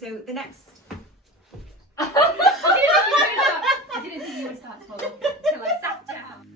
so the next... I didn't think you would start to look until I sat down.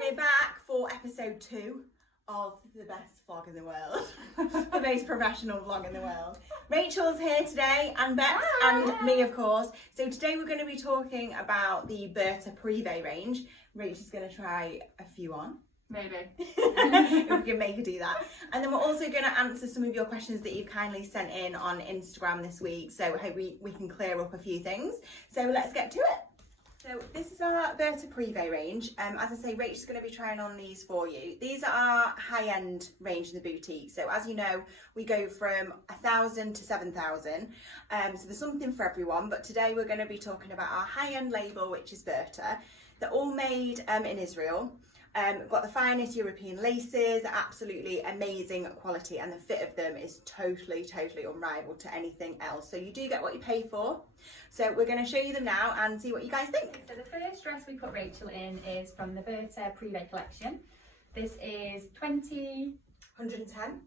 We're back for episode 2 of the best vlog in the world, the most professional vlog in the world. Rachel's here today, and Bex, and me of course. So today we're going to be talking about the Berta Privee range. Rachel's going to try a few on. Maybe. If we can make her do that. And then we're also going to answer some of your questions that you've kindly sent in on Instagram this week. So I hope we can clear up a few things. So let's get to it. So this is our Berta Privee range. As I say, Rachel's going to be trying on these for you. These are our high-end range in the boutique. So as you know, we go from 1,000 to 7,000. So there's something for everyone. But today we're going to be talking about our high-end label, which is Berta. They're all made in Israel. We've got the finest European laces, absolutely amazing quality, and the fit of them is totally unrivaled to anything else. So you do get what you pay for. So we're going to show you them now and see what you guys think. So the first dress we put Rachel in is from the Berta Privee collection. This is 110. 110.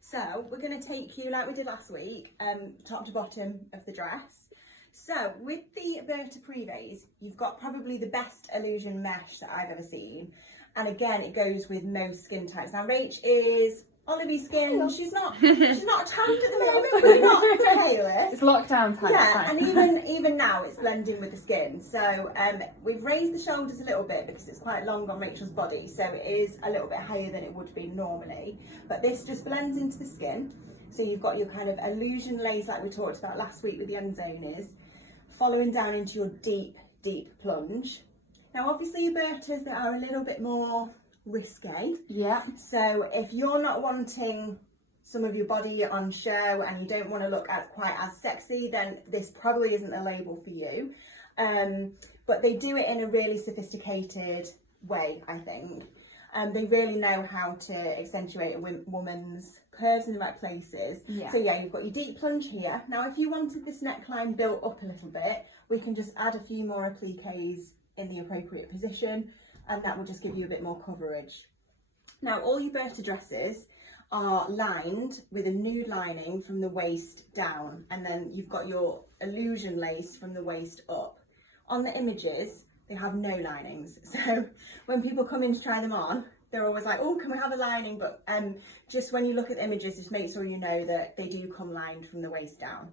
So we're going to take you, like we did last week, top to bottom of the dress. So with the Berta Privees, you've got probably the best illusion mesh that I've ever seen. And again, it goes with most skin types. Now Rach is olivey skin. She's not tanned at the moment, but not the palest. It's lockdown time. Yeah, and even now it's blending with the skin. So we've raised the shoulders a little bit because it's quite long on Rachel's body. So it is a little bit higher than it would be normally. But this just blends into the skin. So you've got your kind of illusion lace like we talked about last week with the end zonies, following down into your deep plunge. Now obviously your Bertas that are a little bit more risque. Yeah. So if you're not wanting some of your body on show and you don't want to look quite as sexy, then this probably isn't a label for you. But they do it in a really sophisticated way, I think. They really know how to accentuate a woman's curves in the right places. Yeah. So yeah, you've got your deep plunge here. Now if you wanted this neckline built up a little bit, we can just add a few more appliques in the appropriate position, and that will just give you a bit more coverage. Now all your Berta dresses are lined with a nude lining from the waist down, and then you've got your illusion lace from the waist up. On the images, they have no linings. So when people come in to try them on, they're always like, oh, can we have a lining? But just when you look at the images, just make sure you know that they do come lined from the waist down.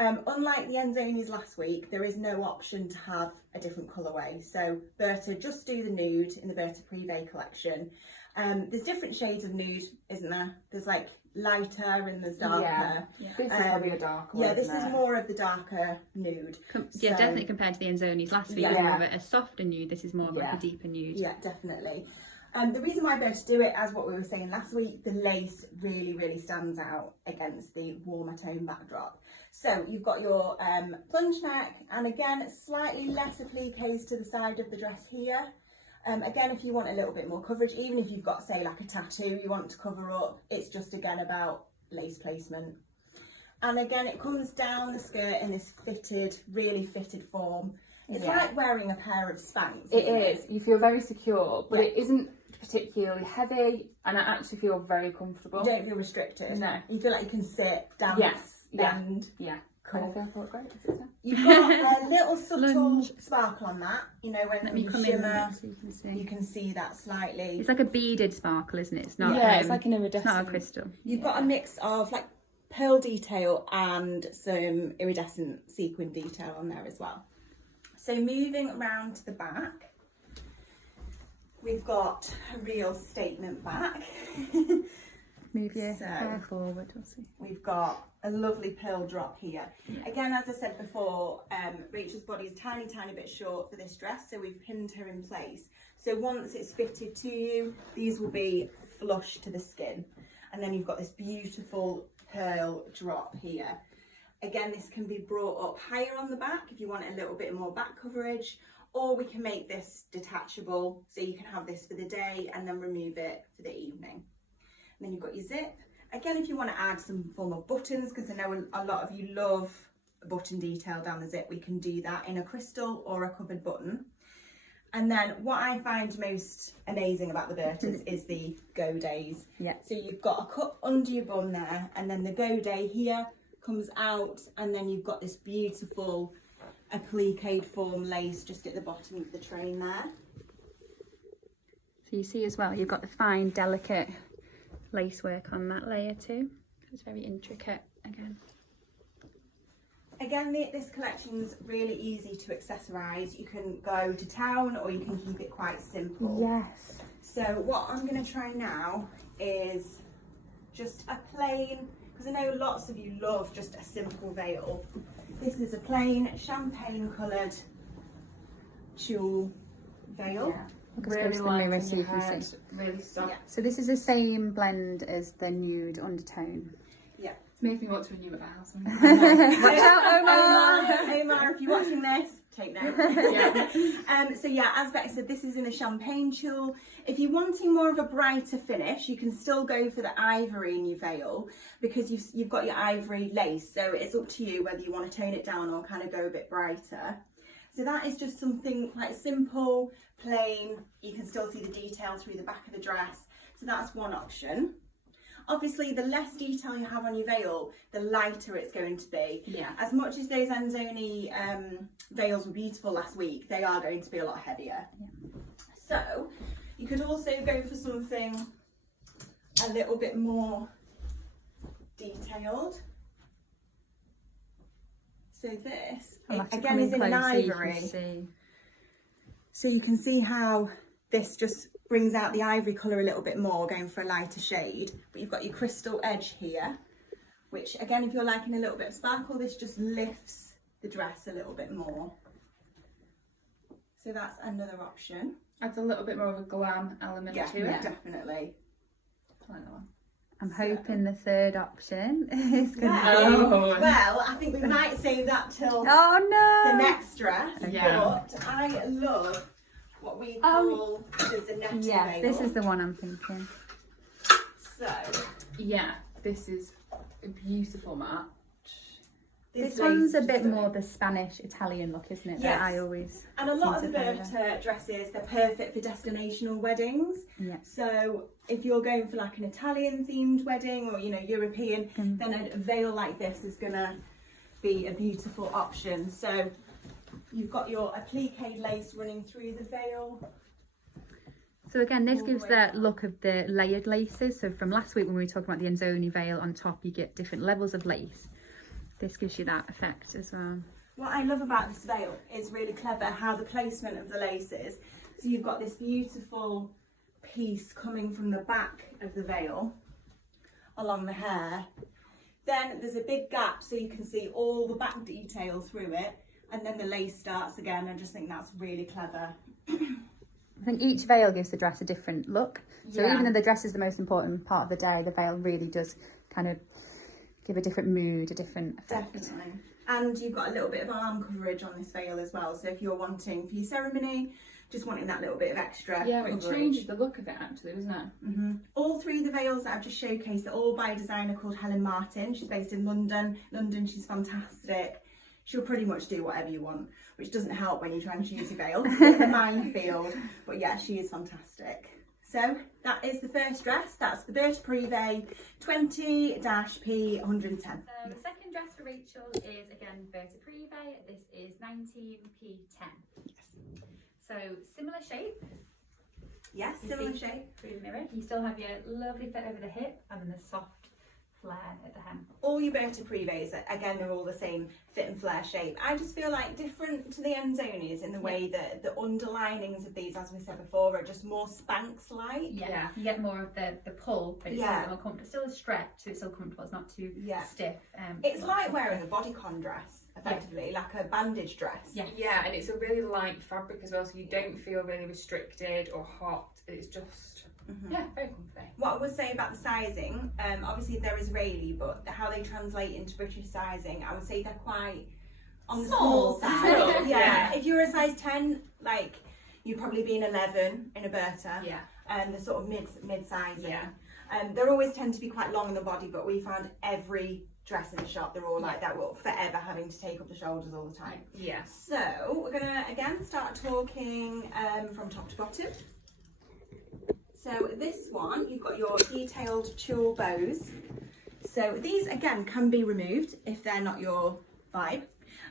Unlike the Enzonies last week, there is no option to have a different colourway. So Berta just do the nude in the Berta Privee collection. There's different shades of nude, isn't there? There's like lighter and there's darker. Yeah. This is probably a darker one. Yeah, this is more of the darker nude. Yeah, definitely compared to the Enzonies. Last week was more of a softer nude. This is more of like a deeper nude. Yeah, definitely. The reason why Berta do it, as what we were saying last week, the lace really stands out against the warmer tone backdrop. So you've got your plunge neck, and again slightly less appliques to the side of the dress here. Again, if you want a little bit more coverage, even if you've got, say, like a tattoo you want to cover up, it's just again about lace placement. And again, it comes down the skirt in this really fitted form. It's like wearing a pair of Spanx. It is. You feel very secure, but it isn't particularly heavy, and I actually feel very comfortable. You don't feel restricted. No. You feel like you can sit, dance, bend. Yeah. Cool. I feel quite great. You've got a little subtle sparkle on that. You know, when you shimmer, so you can see. You can see that slightly. It's like a beaded sparkle, isn't it? It's not. It's like an iridescent. It's not a crystal. You've got a mix of like pearl detail and some iridescent sequin detail on there as well. So moving around to the back, we've got a real statement back. Move your hair forward, we'll see. We've got a lovely pearl drop here. Again, as I said before, Rachel's body is tiny bit short for this dress, so we've pinned her in place. So once it's fitted to you, these will be flush to the skin. And then you've got this beautiful pearl drop here. Again, this can be brought up higher on the back if you want a little bit more back coverage, or we can make this detachable, so you can have this for the day and then remove it for the evening. And then you've got your zip. Again, if you want to add some form of buttons, because I know a lot of you love a button detail down the zip, we can do that in a crystal or a covered button. And then what I find most amazing about the Bertas is the go days. Yeah. So you've got a cut under your bun there, and then the go day here comes out, and then you've got this beautiful applique form lace just at the bottom of the train there. So you see as well, you've got the fine, delicate lace work on that layer too. It's very intricate again. Again, this collection's really easy to accessorise. You can go to town or you can keep it quite simple. Yes. So what I'm going to try now is just a plain, because I know lots of you love just a simple veil. This is a plain champagne coloured tulle veil. Yeah. Really light in your head, really soft. Yeah. So this is the same blend as the nude undertone. Yeah. It's making me want to renew a house. Watch out, Omar! Omar, if you're watching this, take note. Yeah. So yeah, as Bex said, this is in a champagne tulle. If you're wanting more of a brighter finish, you can still go for the ivory in your veil, because you've got your ivory lace. So it's up to you whether you want to tone it down or kind of go a bit brighter. So that is just something quite simple, plain. You can still see the detail through the back of the dress. So that's one option. Obviously, the less detail you have on your veil, the lighter it's going to be. Yeah. As much as those Anzoni veils were beautiful last week, they are going to be a lot heavier. Yeah. So you could also go for something a little bit more detailed. So this, again, is in an ivory. So you can see how this just brings out the ivory colour a little bit more, going for a lighter shade. But you've got your crystal edge here, which again, if you're liking a little bit of sparkle, this just lifts the dress a little bit more. So that's another option. Adds a little bit more of a glam element to it. Yeah, definitely. I like that one. I'm hoping the third option is going to Well, I think we might save that till the next dress. Yeah. But I love what we call the Zanetta veil. This is the one I'm thinking. So yeah, this is a beautiful match. This one's a bit more the Spanish Italian look, isn't it? Yes. That I always and a lot of the Berta dresses, they're perfect for destination weddings. Yeah. So if you're going for like an Italian themed wedding or European, then a veil like this is gonna be a beautiful option. So you've got your applique lace running through the veil. So again, this gives that look of the layered laces. So from last week when we were talking about the Anzoni veil, on top you get different levels of lace. This gives you that effect as well. What I love about this veil is really clever how the placement of the lace is. So you've got this beautiful piece coming from the back of the veil along the hair. Then there's a big gap so you can see all the back detail through it, and then the lace starts again. I just think that's really clever. I think each veil gives the dress a different look. So even though the dress is the most important part of the day, the veil really does kind of give a different mood, a different effect. Definitely. And you've got a little bit of arm coverage on this veil as well. So if you're wanting for your ceremony, just wanting that little bit of extra it changes the look of it actually, doesn't it? All three of the veils that I've just showcased are all by a designer called Helen Martin. She's based in London. She's fantastic. She'll pretty much do whatever you want, which doesn't help when you're trying to choose your veil. It's a bit of a minefield, but yeah, she is fantastic. So that is the first dress. That's the Berta Privee 20-P 110. So the second dress for Rachel is again Berta Privee. This is 19P10. Yes. So similar shape. Yes, You similar see shape. through the mirror. You still have your lovely fit over the hip and then the soft flare at the hem. All your Berta Privees, again, they're all the same fit and flare shape. I just feel like different to the Anzonis in the way that the underlinings of these, as we said before, are just more Spanx-like. Yeah, you get more of the pull, but it's still more comfortable. It's still a stretch, so it's still comfortable. It's not too stiff. It's like wearing a bodycon dress, effectively, like a bandage dress. Yeah, and it's a really light fabric as well, so you don't feel really restricted or hot. It's just very comfy. What I would say about the sizing, obviously they're Israeli, but how they translate into British sizing, I would say they're quite on the small side. Small, Yeah. If you're a size 10, like you'd probably be an 11 in a Berta. Yeah. And the sort of mid-size. Yeah. They always tend to be quite long in the body, but we found every dress in the shop, they're all like that. We're forever having to take up the shoulders all the time. Yeah. So we're gonna again start talking from top to bottom. So this one, you've got your detailed tulle bows. So these again can be removed if they're not your vibe,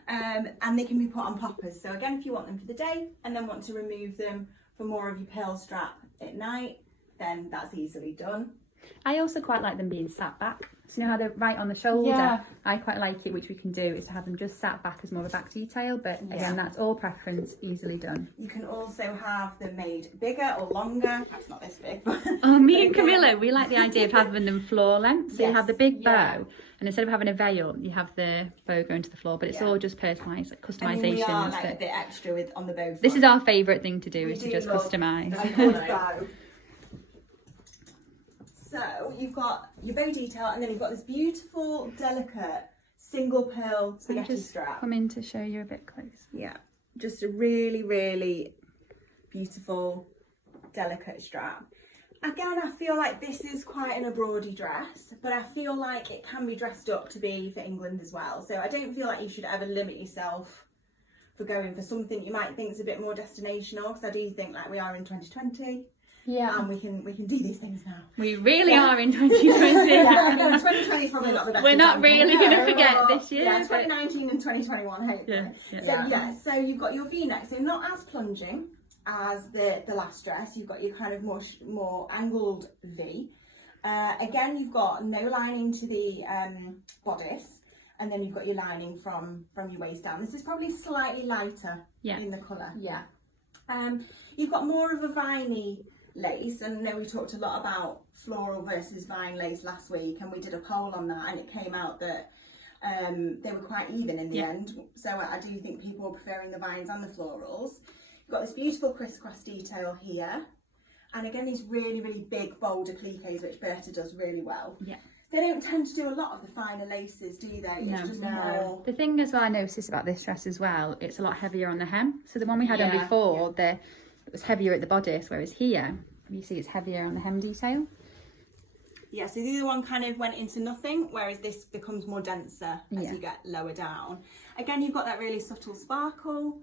and they can be put on poppers. So again, if you want them for the day and then want to remove them for more of your pearl strap at night, then that's easily done. I also quite like them being sat back. So you know how they're right on the shoulder? Yeah. I quite like it, which we can do, is to have them just sat back as more of a back detail. But again, that's all preference, easily done. You can also have them made bigger or longer. Perhaps not this big, but... Oh, me and Camilla, we like the idea of having them floor length. So you have the big bow, and instead of having a veil, you have the bow going to the floor. But it's all just personalised, like customisation. I mean, we are like a bit extra on the bow front. This is our favourite thing to do, is to just love customise. a good bow. So you've got your bow detail, and then you've got this beautiful, delicate single pearl spaghetti strap. Come in to show you a bit close. Yeah, just a really, really beautiful, delicate strap. Again, I feel like this is quite an abroady dress, but I feel like it can be dressed up to be for England as well. So I don't feel like you should ever limit yourself for going for something you might think is a bit more destinational, because I do think like we are in 2020. Yeah. And we can do these things now. We really are in 2020. Yeah, I know 2020 is probably not the best. We're not example. really going to forget this year. Yeah, but... 2019 and 2021, hopefully. So you've got your V-neck, so not as plunging as the last dress. You've got your kind of more angled V. Again, you've got no lining to the bodice, and then you've got your lining from your waist down. This is probably slightly lighter in the colour. Yeah. You've got more of a viney lace, and I know we talked a lot about floral versus vine lace last week, and we did a poll on that, and it came out that they were quite even in the end. So I do think people are preferring the vines and the florals. You've got this beautiful crisscross detail here, and again these really, really big bold appliques, which Berta does really well. Yeah. They don't tend to do a lot of the finer laces, do they? It's just more... The thing as well I noticed about this dress as well, it's a lot heavier on the hem. So the one we had on before, it was heavier at the bodice, whereas here, you see it's heavier on the hem detail. Yeah, so the other one kind of went into nothing, whereas this becomes more denser as you get lower down. Again, you've got that really subtle sparkle.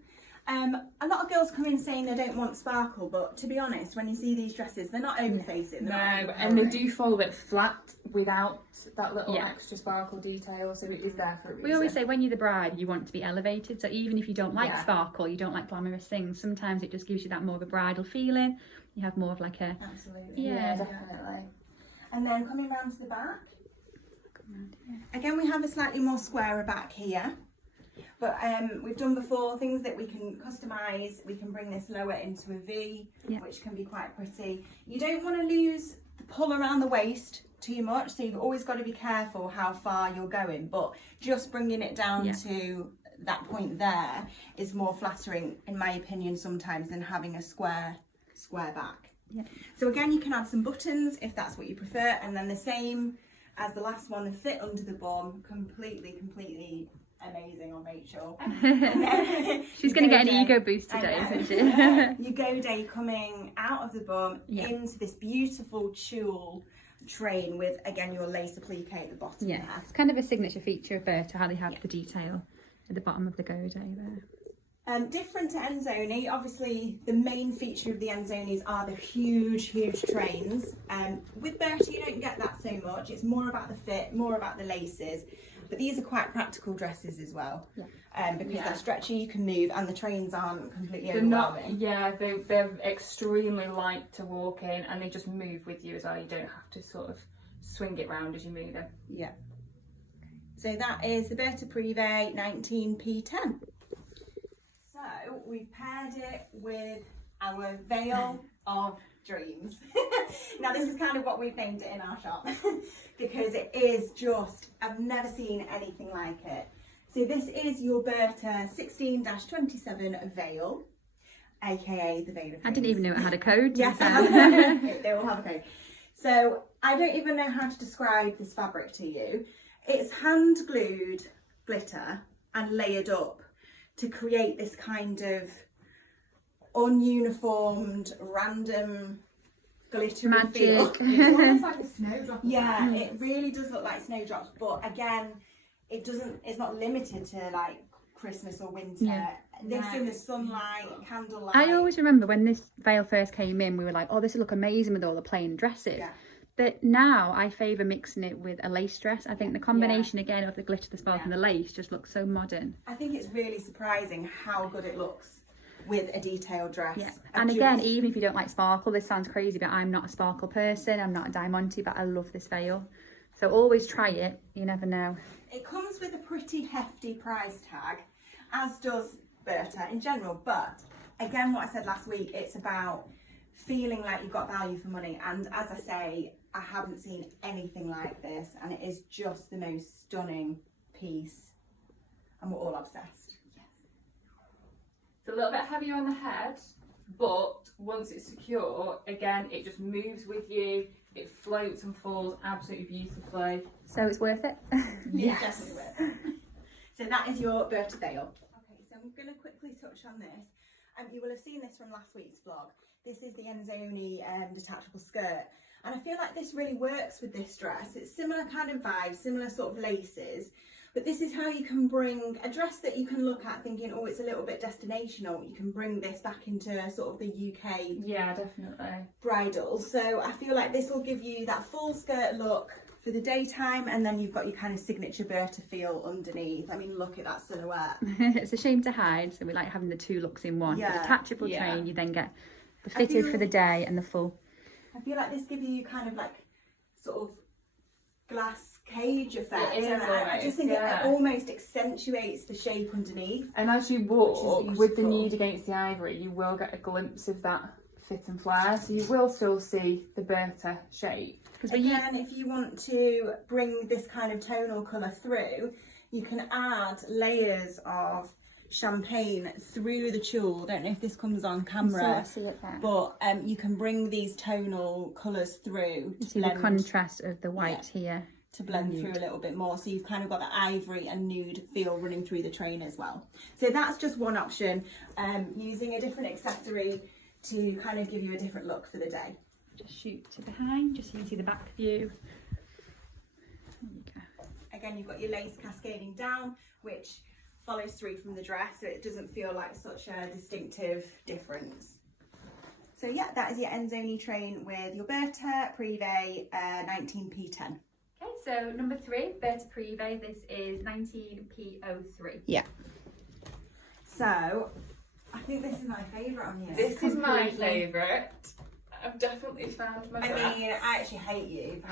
A lot of girls come in saying they don't want sparkle, but to be honest, when you see these dresses, they're not over-facing. No, and they do fall a bit flat without that little extra sparkle detail, so it is there for a reason. We always say when you're the bride, you want to be elevated, so even if you don't like sparkle, you don't like glamorous things, sometimes it just gives you that more of a bridal feeling. You have more of like a... Absolutely. Yeah, definitely. And then coming round to the back, again we have a slightly more squarer back here. But we've done before things that we can customise. We can bring this lower into a V, which can be quite pretty. You don't want to lose the pull around the waist too much, so you've always got to be careful how far you're going. But just bringing it down to that point there is more flattering, in my opinion, sometimes than having a square back. So again, you can add some buttons if that's what you prefer, and then the same as the last one, the fit under the bum, completely amazing on Rachel. She's going to get an ego boost today, isn't she? Your go day coming out of the bum into this beautiful tulle train with, again, your lace applique at the bottom there. It's kind of a signature feature of Berta, how they have the detail at the bottom of the go day there. Different to Enzoni, obviously the main feature of the Enzonis are the huge trains. With Berta you don't get that so much, it's more about the fit, more about the laces, but these are quite practical dresses as well. Because they're stretchy, you can move, and the trains aren't completely overwhelming. They're extremely light to walk in, and they just move with you as well. You don't have to sort of swing it round as you move them. Yeah. So that is the Berta Privee 19P10. So we've paired it with our veil of dreams. Now this is kind of what we've named it in our shop because it is just, I've never seen anything like it. So this is your Berta 16-27 veil, aka the veil of dreams. I didn't even know it had a code. Yes, they all have a code. So I don't even know how to describe this fabric to you. It's hand glued glitter and layered up to create this kind of ununiformed, random, glittery feel. Magic. It's almost like a snowdrop. Yeah, it really does look like snowdrops, but again, it's not limited to like Christmas or winter. Yeah. This No, in the it's sunlight, beautiful. candlelight. I always remember when this veil first came in, we were like, oh, this will look amazing with all the plain dresses. Yeah. But now I favour mixing it with a lace dress. I think the combination again of the glitter, the sparkle and the lace just looks so modern. I think it's really surprising how good it looks with a detailed dress. Yeah, and again, even if you don't like sparkle, this sounds crazy, but I'm not a sparkle person, I'm not a diamante, but I love this veil. So always try it, you never know. It comes with a pretty hefty price tag, as does Berta in general, but again, what I said last week, it's about feeling like you've got value for money, and as I say, I haven't seen anything like this, and it is just the most stunning piece, and we're all obsessed. It's a little bit heavier on the head, but once it's secure, again, it just moves with you. It floats and falls absolutely beautifully. So it's worth it. Yes. Definitely worth it. So that is your Berta veil. Okay, so I'm going to quickly touch on this. You will have seen this from last week's vlog. This is the Enzoni detachable skirt. And I feel like this really works with this dress. It's similar kind of vibes, similar sort of laces. But this is how you can bring a dress that you can look at thinking, oh, it's a little bit destinational. You can bring this back into sort of the UK Yeah, definitely. bridal. So I feel like this will give you that full skirt look for the daytime, and then you've got your kind of signature Berta feel underneath. I mean, look at that silhouette. It's a shame to hide, so we like having the two looks in one. Yeah. The detachable Yeah. train, you then get the fitted for the day and the full. I feel like this gives you kind of like sort of glass cage effect. It is And I almost, just think yeah. it almost accentuates the shape underneath. And as you walk Which is with the beautiful. nude against the ivory, you will get a glimpse of that fit and flare. So you will still see the Berta shape. Again, if you want to bring this kind of tonal colour through, you can add layers of champagne through the tulle. Don't know if this comes on camera, see it there. but you can bring these tonal colours through You to see the blend, contrast of the white here. to blend through a little bit more. So you've kind of got the ivory and nude feel running through the train as well. So that's just one option, using a different accessory to kind of give you a different look for the day. Just shoot to behind, just so you can see the back view. There you go. Again, you've got your lace cascading down, which follows through from the dress, so it doesn't feel like such a distinctive difference. So yeah, that is your Enzoni train with your Berta Privee 19p10. Okay, so number 3, Berta Privee. This is 19p03. Yeah. So I think this is my favourite on here. This is my Completely. favourite. I've definitely found my I dress. mean, I actually hate you,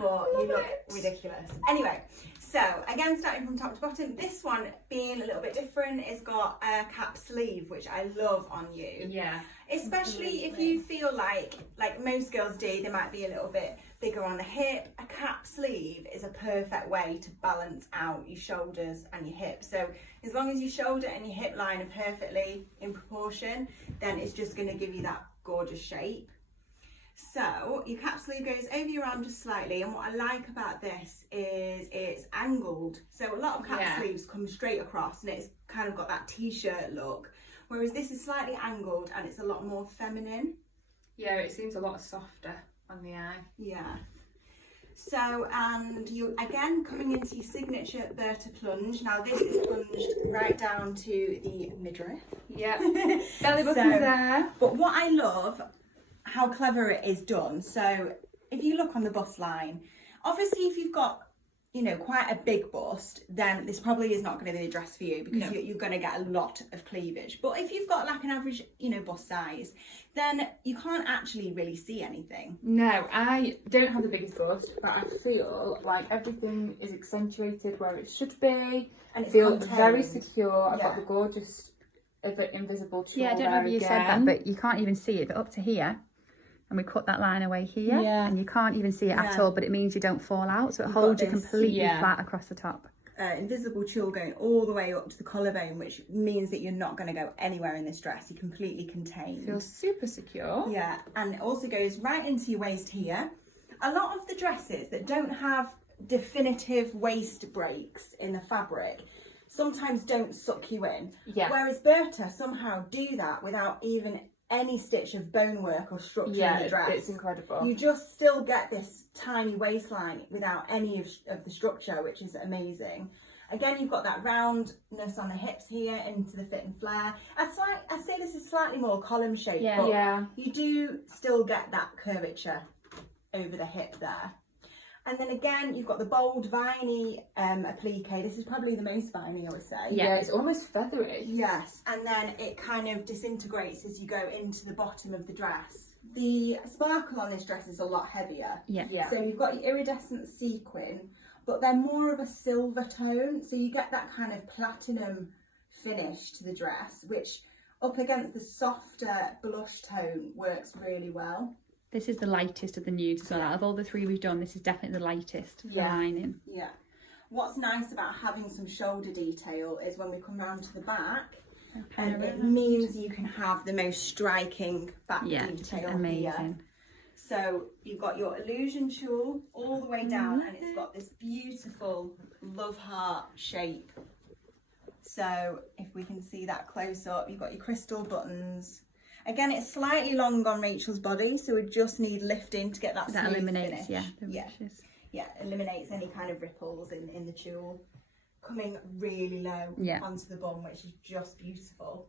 but you look ridiculous. Anyway, so again, starting from top to bottom, this one being a little bit different, it's got a cap sleeve, which I love on you. Yeah. Especially if you feel like most girls do, they might be a little bit bigger on the hip. A cap sleeve is a perfect way to balance out your shoulders and your hips. So as long as your shoulder and your hip line are perfectly in proportion, then it's just going to give you that gorgeous shape. So your cap sleeve goes over your arm just slightly, and what I like about this is it's angled. So a lot of cap sleeves come straight across and it's kind of got that t-shirt look, whereas this is slightly angled and it's a lot more feminine. Yeah, it seems a lot softer on the eye. Yeah. So, and you again coming into your signature Berta plunge. Now this is plunged right down to the midriff. Yeah. Belly button's there. But what I love, how clever it is done. So if you look on the bust line, obviously if you've got, you know, quite a big bust, then this probably is not going to be the dress for you, because you're going to get a lot of cleavage. But if you've got like an average, you know, bust size, then you can't actually really see anything. No, I don't have the biggest bust, but I feel like everything is accentuated where it should be. And it's Feel contained. very secure. I've got Yeah. the gorgeous, a bit invisible tulle. Yeah, I don't know if you said that, but you can't even see it, but up to here. And we cut that line away here, and you can't even see it at all, but it means you don't fall out, so it holds you this, completely flat across the top. Invisible tulle going all the way up to the collarbone, which means that you're not going to go anywhere in this dress. You're completely contained. Feels super secure. Yeah, and it also goes right into your waist here. A lot of the dresses that don't have definitive waist breaks in the fabric sometimes don't suck you in. Yeah. Whereas Berta somehow do that without even any stitch of bone work or structure in the dress. It's incredible. You just still get this tiny waistline without any of the structure, which is amazing. Again, you've got that roundness on the hips here into the fit and flare. I say this is slightly more column shape, but you do still get that curvature over the hip there. And then again, you've got the bold viney applique. This is probably the most viney, I would say. Yeah, it's almost feathery. Yes, and then it kind of disintegrates as you go into the bottom of the dress. The sparkle on this dress is a lot heavier. Yeah. So you've got your iridescent sequin, but they're more of a silver tone. So you get that kind of platinum finish to the dress, which up against the softer blush tone works really well. This is the lightest of the nudes as well. Out of all the three we've done, this is definitely the lightest for lining. Yeah. What's nice about having some shoulder detail is when we come round to the back, it means you can have the most striking back detail amazing. Here. So you've got your illusion tulle all the way down, and it's got this beautiful love heart shape. So if we can see that close up, you've got your crystal buttons. Again, it's slightly long on Rachel's body, so we just need lifting to get that smooth eliminates, finish. Yeah, Eliminates any kind of ripples in the tulle. Coming really low onto the bum, which is just beautiful.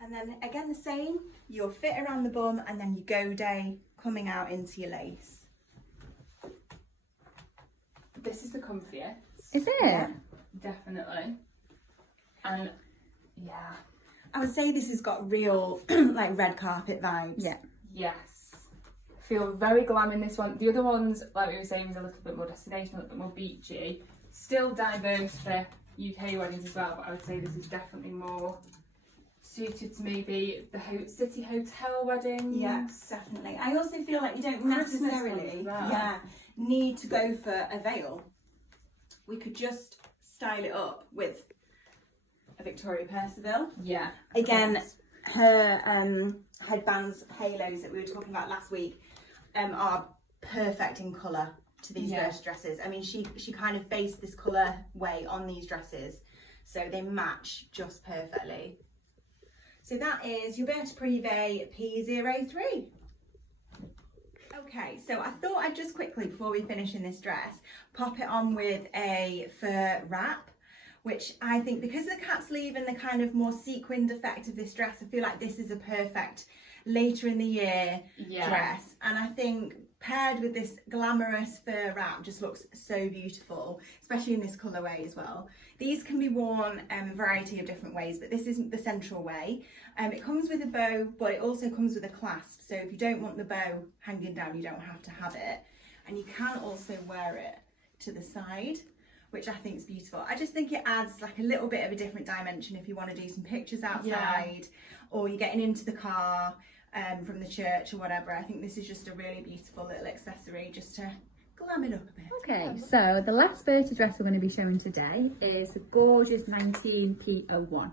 And then again, the same, your fit around the bum, and then your go day coming out into your lace. This is the comfiest. Is it? Yeah. Definitely. And I would say this has got real like red carpet vibes. Yeah. Yes. Feel very glam in this one. The other ones, like we were saying, was a little bit more destination, a little bit more beachy. Still diverse for UK weddings as well, but I would say this is definitely more suited to maybe the city hotel weddings. Yeah, definitely. I also feel like you don't necessarily need to go for a veil. We could just style it up with a Victoria Percival. Yeah. Again, her headbands, halos that we were talking about last week are perfect in colour to these first dresses. I mean, she kind of based this colour way on these dresses, so they match just perfectly. So that is your Berta Privee P03. Okay, so I thought I'd just quickly, before we finish in this dress, pop it on with a fur wrap, which I think, because of the cap sleeve and the kind of more sequined effect of this dress, I feel like this is a perfect later in the year dress. And I think paired with this glamorous fur wrap just looks so beautiful, especially in this colourway as well. These can be worn a variety of different ways, but this isn't the central way. It comes with a bow, but it also comes with a clasp. So if you don't want the bow hanging down, you don't have to have it. And you can also wear it to the side, which I think is beautiful. I just think it adds like a little bit of a different dimension if you want to do some pictures outside, or you're getting into the car from the church or whatever. I think this is just a really beautiful little accessory just to glam it up a bit. Okay, so the last Berta dress we're going to be showing today is a gorgeous 19P01.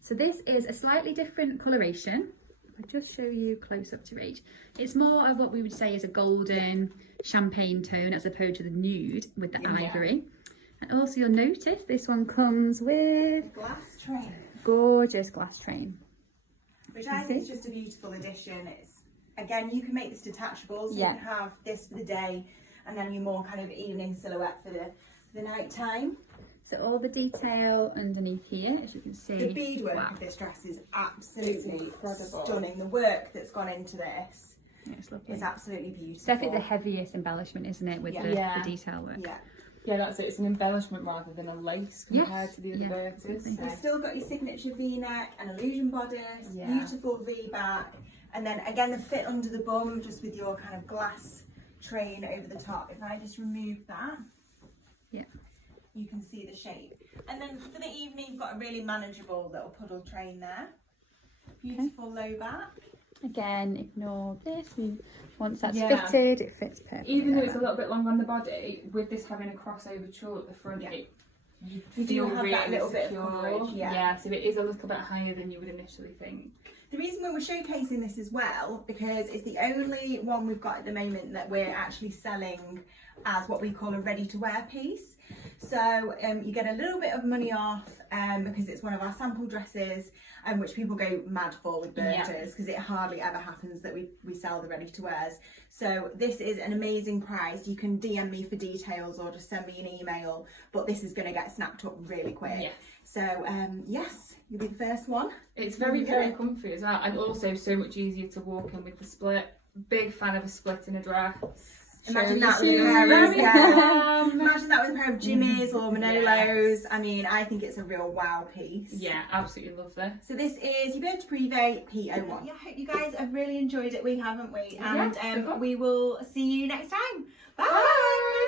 So this is a slightly different coloration. I'll just show you close up to Rach. It's more of what we would say is a golden champagne tone as opposed to the nude with the ivory. And also you'll notice this one comes with glass train. Gorgeous glass train. Which I think is just a beautiful addition. It's, again, you can make this detachable, so you can have this for the day and then your more kind of evening silhouette for the night time. So all the detail underneath here, as you can see. The beadwork of this dress is absolutely incredible. Stunning. The work that's gone into this is absolutely beautiful. It's definitely the heaviest embellishment, isn't it, with the detail work. Yeah, that's it. It's an embellishment rather than a lace compared to the other Bertas. You've still got your signature V-neck, an illusion bodice, beautiful V-back, and then again the fit under the bum, just with your kind of glass train over the top. If I just remove that, you can see the shape. And then for the evening, you've got a really manageable little puddle train there. Beautiful low back. Again, ignore this. Once that's fitted, it fits perfectly. Even though it's a little bit long on the body, with this having a crossover tulle at the front, you feel have really that little bit of secure. coverage. So it is a little bit higher than you would initially think. The reason why we're showcasing this as well, because it's the only one we've got at the moment that we're actually selling as what we call a ready to wear piece. So you get a little bit of money off because it's one of our sample dresses, which people go mad for with Berta's, because it hardly ever happens that we sell the ready to wears. So this is an amazing price. You can DM me for details or just send me an email, but this is going to get snapped up really quick. Yes. So yes, you'll be the first one. It's very comfy as well, and also so much easier to walk in with the split. Big fan of a split in a dress. Imagine that with a pair of, imagine that with a pair of Jimmys or Manolos. I mean, I think it's a real wow piece. Yeah, absolutely love this. So this is your Berta Privee P01. Yeah, I hope you guys have really enjoyed it. We haven't we? And we will see you next time. Bye. Bye.